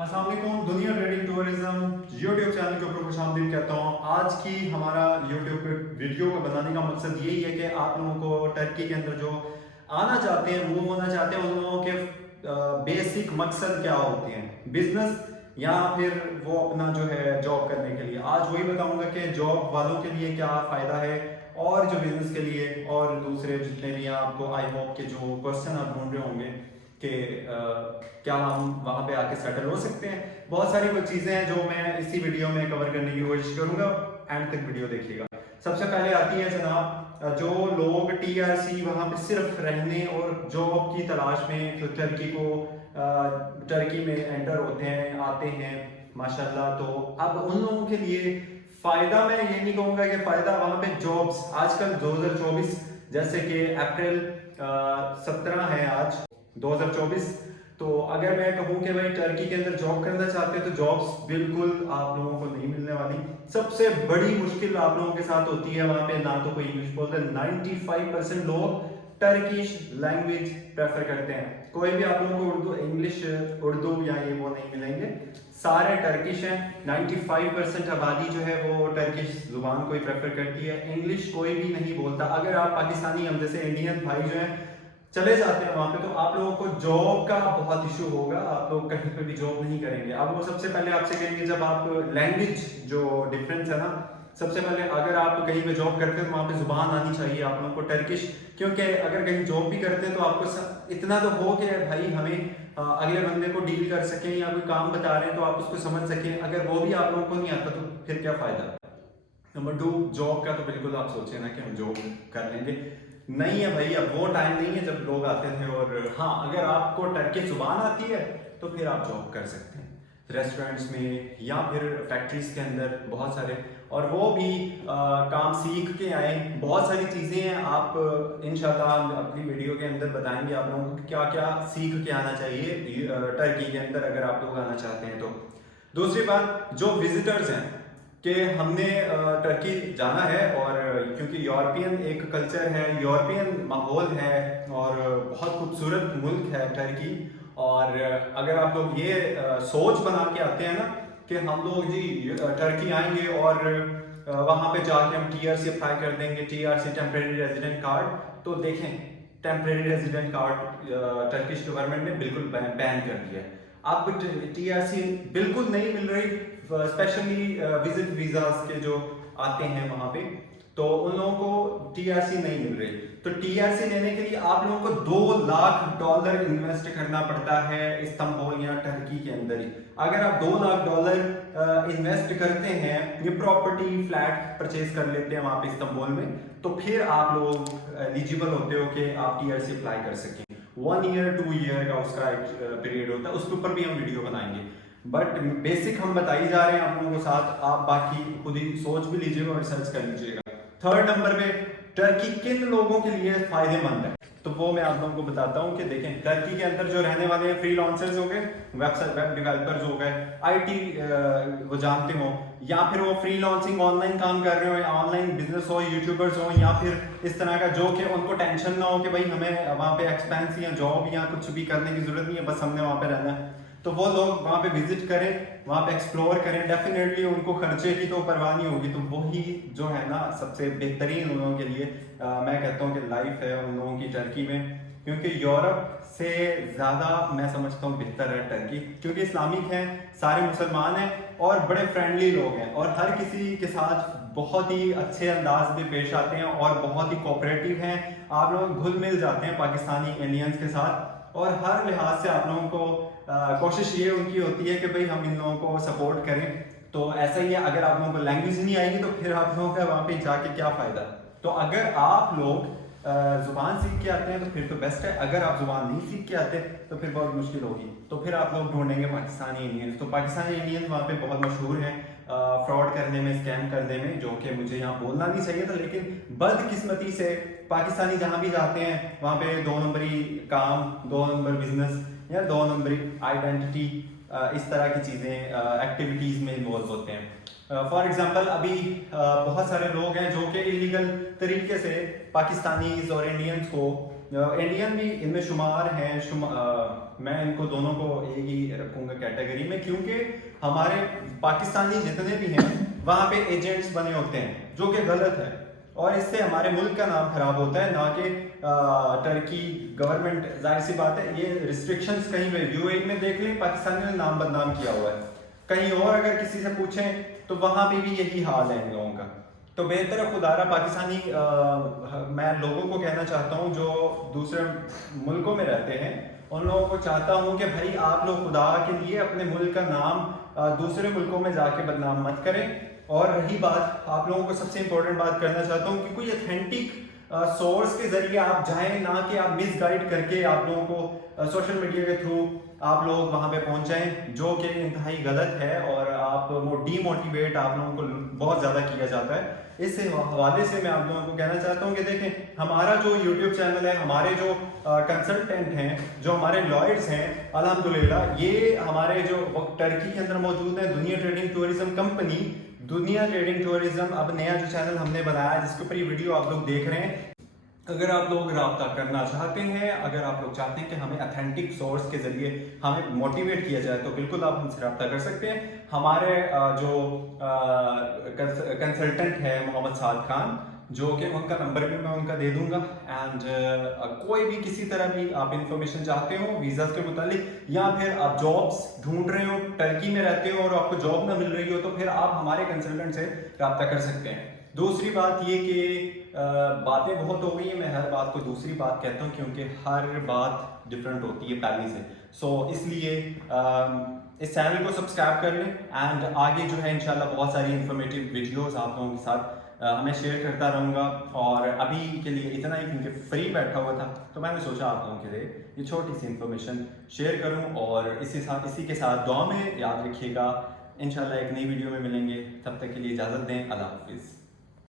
अस्सलाम वालेकुम। दुनिया ट्रेडिंग टूरिज्म यूट्यूब चैनल के ऊपर खुशामदीद कहता हूँ। आज की हमारा यूट्यूब पे वीडियो को बनाने का मकसद यही है कि आप लोगों को टर्की के अंदर जो आना चाहते हैं, मूव होना चाहते हैं, उन लोगों के बेसिक मकसद क्या होते हैं, बिजनेस या फिर वो अपना जो है जॉब करने के लिए। आज वही बताऊंगा कि जॉब वालों के लिए क्या फ़ायदा है और जो बिजनेस के लिए, और दूसरे जितने भी आपको आई होप के जो क्वेश्चन आप ढूंढ रहे होंगे कि क्या हम वहाँ पे आके सेटल हो सकते हैं। बहुत सारी कुछ चीज़ें हैं जो मैं इसी वीडियो में कवर करने की कोशिश करूँगा। एंड तक वीडियो देखिएगा। सबसे पहले आती है जनाब, जो लोग टीआरसी वहाँ पे सिर्फ रहने और जॉब की तलाश में तो टर्की में एंटर होते हैं, आते हैं माशाल्लाह। तो अब उन लोगों के लिए फ़ायदा, मैं ये नहीं कहूँगा कि फ़ायदा वहाँ पे जॉब्स आजकल 2024 जैसे कि अप्रैल 17 है आज 2024। तो अगर मैं कहूँ कि भाई टर्की के अंदर जॉब करना चाहते हैं तो जॉब्स बिल्कुल आप लोगों को नहीं मिलने वाली। सबसे बड़ी मुश्किल आप लोगों के साथ होती है, वहाँ पे ना तो कोई इंग्लिश बोलता है। 95% लोग टर्किश लैंग्वेज प्रेफर करते हैं। कोई भी आप लोगों को उर्दू उर्दू या ये वो नहीं मिलेंगे, सारे टर्किश हैं। 95% आबादी जो है वो टर्किश जुबान को ही प्रेफर करती है, इंग्लिश कोई भी नहीं बोलता। अगर आप पाकिस्तानी, हम जैसे इंडियन भाई जो हैं चले जाते हैं वहाँ पे, तो आप लोगों को जॉब का बहुत इशू होगा, आप लोग कहीं पे भी जॉब नहीं करेंगे। अब वो सबसे पहले आपसे कहेंगे, जब आप लैंग्वेज जो डिफरेंस है ना, सबसे पहले अगर आप कहीं पे जॉब करते हैं तो वहाँ पे जुबान आनी चाहिए आप लोगों को टर्किश। क्योंकि अगर कहीं जॉब भी करते हैं तो आपको इतना तो हो कि भाई हमें अगले बंदे को डील कर सकें, या कोई काम बता रहे हैं तो आप उसको समझ सकें। अगर वो भी आप लोगों को नहीं आता तो फिर क्या फ़ायदा। नंबर 2, जॉब का तो बिल्कुल आप सोचे ना कि हम जॉब कर लेंगे, नहीं है भाई। अब वो टाइम नहीं है जब लोग आते थे। और हाँ, अगर आपको टर्की जुबान आती है तो फिर आप जॉब कर सकते हैं रेस्टोरेंट्स में या फिर फैक्ट्रीज के अंदर, बहुत सारे। और वो भी काम सीख के आए। बहुत सारी चीज़ें हैं, आप इंशाल्लाह हम अपनी वीडियो के अंदर बताएंगे आप लोगों को क्या क्या सीख के आना चाहिए टर्की के अंदर अगर आप लोग आना चाहते हैं तो। दूसरी बात, जो विजिटर्स हैं कि हमने टर्की जाना है, और क्योंकि यूरोपियन एक कल्चर है, यूरोपियन माहौल है और बहुत खूबसूरत मुल्क है टर्की। और अगर आप लोग ये सोच बना के आते हैं ना कि हम लोग जी टर्की आएंगे और वहाँ पे जाके हम टीआरसी अप्लाई कर देंगे, टीआरसी टेम्परेरी रेजिडेंट कार्ड, तो देखें temporary resident card Turkish government ने बिल्कुल बैन कर दिया है। अब टीआरसी बिल्कुल नहीं मिल रही, स्पेशली विजिट वीजास के जो आते हैं वहाँ पे, तो उन लोगों को टीआरसी नहीं मिल रही। तो टीआरसी लेने के लिए आप लोगों को $2 लाख इन्वेस्ट करना पड़ता है इस्तांबुल या टर्की के अंदर ही। अगर आप $2 लाख इन्वेस्ट करते हैं, ये प्रॉपर्टी फ्लैट परचेज कर लेते हैं वहाँ पे इस्तांबुल में, तो फिर आप लोग एलिजिबल होते हो कि आप टीआरसी अप्लाई कर सकें। 1 ईयर 2 ईयर का उसका एक पीरियड होता है, उसके ऊपर भी हम वीडियो बनाएंगे। बट बेसिक हम बताई जा रहे हैं आप लोगों के साथ, आप बाकी खुद ही सोच भी लीजिएगा और रिसर्च कर लीजिएगा। थर्ड नंबर पे, टर्की किन लोगों के लिए फायदेमंद है, तो वो मैं आप लोगों को बताता हूँ कि देखें, टर्की के अंदर जो रहने वाले हैं, फ्रीलांसर्स हो गए, वेब डेवलपर्स हो गए, आईटी वो जानते हो, या फिर वो फ्रीलांसिंग ऑनलाइन काम कर रहे हो, या ऑनलाइन बिजनेस हो, यूट्यूबर्स हो, या फिर इस तरह का जो कि उनको टेंशन ना हो कि भाई हमें वहाँ पे एक्सपेंस या जॉब या कुछ भी करने की जरूरत नहीं है, बस हमने वहाँ पे रहना है। तो वो लोग वहाँ पे विजिट करें, वहाँ पे एक्सप्लोर करें, डेफिनेटली उनको खर्चे की तो परवाह नहीं होगी। तो वही जो है ना सबसे बेहतरीन उन लोगों के लिए मैं कहता हूँ कि लाइफ है उन लोगों की टर्की में। क्योंकि यूरोप से ज़्यादा मैं समझता हूँ बेहतर है टर्की, क्योंकि इस्लामिक हैं, सारे मुसलमान हैं और बड़े फ्रेंडली लोग हैं, और हर किसी के साथ बहुत ही अच्छे अंदाज में पेश आते हैं और बहुत ही कोऑपरेटिव हैं। आप लोग घुल मिल जाते हैं पाकिस्तानी इंडियंस के साथ, और हर लिहाज से आप लोगों को कोशिश ये उनकी होती है कि भाई हम इन लोगों को सपोर्ट करें। तो ऐसा ही है, अगर आप लोगों को लैंग्वेज नहीं आएगी तो फिर आप लोगों का वहाँ पे जाके क्या फ़ायदा। तो अगर आप लोग ज़ुबान सीख के आते हैं तो फिर तो बेस्ट है, अगर आप ज़ुबान नहीं सीख के आते तो फिर बहुत मुश्किल होगी। तो फिर आप लोग ढूंढेंगे पाकिस्तानी इंडियंस। तो पाकिस्तानी इंडियंस वहाँ पे बहुत मशहूर हैं फ्रॉड करने में, स्कैम करने में, जो कि मुझे यहाँ बोलना नहीं चाहिए था, लेकिन बदकिस्मती से पाकिस्तानी जहाँ भी जाते हैं वहाँ पे 2 नंबरी काम, 2 नंबर बिजनेस या 2 नंबरी आइडेंटिटी, इस तरह की चीज़ें एक्टिविटीज़ में इन्वॉल्व होते हैं। फॉर एग्जांपल अभी बहुत सारे लोग हैं जो कि इलीगल तरीके से पाकिस्तानीज और इंडियंस को इंडियन भी इनमें शुमार हैं। मैं इनको दोनों को एक ही रखूँगा कैटेगरी में, क्योंकि हमारे पाकिस्तानी जितने भी हैं वहाँ पे एजेंट्स बने होते हैं, जो कि गलत है, और इससे हमारे मुल्क का नाम खराब होता है, ना कि टर्की गवर्नमेंट। जाहिर सी बात है, ये रिस्ट्रिक्शंस कहीं पे यूएई में देख लें, पाकिस्तानियों ने नाम बदनाम किया हुआ है, कहीं और अगर किसी से पूछें तो वहाँ पे भी यही हाल है इन लोगों का। तो बेहतर खुदारा पाकिस्तानी मैं लोगों को कहना चाहता हूँ जो दूसरे मुल्कों में रहते हैं, उन लोगों को चाहता हूँ कि भाई आप लोग खुदा के लिए अपने मुल्क का नाम दूसरे मुल्कों में जाके बदनाम मत करें। और रही बात, आप लोगों को सबसे इंपॉर्टेंट बात करना चाहता हूँ कि कोई ऑथेंटिक सोर्स के जरिए आप जाएं, ना कि आप मिस गाइड करके आप लोगों को सोशल मीडिया के थ्रू आप लोग वहाँ पे पहुँच जाएं, जो कि इंतहाई गलत है, और आप वो डीमोटिवेट आप लोगों को बहुत ज़्यादा किया जाता है। इस हवाले से मैं आप लोगों को कहना चाहता हूँ कि देखें, हमारा जो यूट्यूब चैनल है, हमारे जो कंसल्टेंट हैं, जो हमारे लॉयर्स हैं, अल्हम्दुलिल्लाह ये हमारे जो टर्की के अंदर मौजूद है, दुनिया ट्रेडिंग टूरिज्म कंपनी, दुनिया ट्रेडिंग टूरिज्म, अब नया जो चैनल हमने बनाया है जिसके ऊपर ये वीडियो आप लोग देख रहे हैं। अगर आप लोग रब्ता करना चाहते हैं, अगर आप लोग चाहते हैं कि हमें अथेंटिक सोर्स के ज़रिए हमें मोटिवेट किया जाए, तो बिल्कुल आप हमसे रब्ता कर सकते हैं। हमारे जो कंसल्टेंट है मोहम्मद साद खान, जो कि उनका नंबर भी मैं उनका दे दूंगा। एंड कोई भी किसी तरह भी आप इंफॉर्मेशन चाहते हो वीज़ा के मुतालिक, या फिर आप जॉब्स ढूंढ रहे हो, टर्की में रहते हो और आपको जॉब ना मिल रही हो, तो फिर आप हमारे कंसल्टेंट से रब्ता कर सकते हैं। दूसरी बात ये कि बातें बहुत हो गई हैं, मैं हर बात को दूसरी बात कहता हूँ, क्योंकि हर बात डिफरेंट होती है पहले से। सो इसलिए इस चैनल को सब्सक्राइब कर लें, एंड आगे जो है इंशाल्लाह बहुत सारी इंफॉर्मेटिव वीडियोस आप लोगों के साथ मैं शेयर करता रहूँगा। और अभी के लिए इतना ही, क्योंकि फ्री बैठा हुआ था तो मैंने सोचा आप लोगों के लिए ये छोटी सी इंफॉर्मेशन शेयर करूँ। और इसी के साथ दुआ में याद रखिएगा, इंशाल्लाह एक नई वीडियो में मिलेंगे, तब तक के लिए इजाज़त दें, अल्लाह हाफिज़।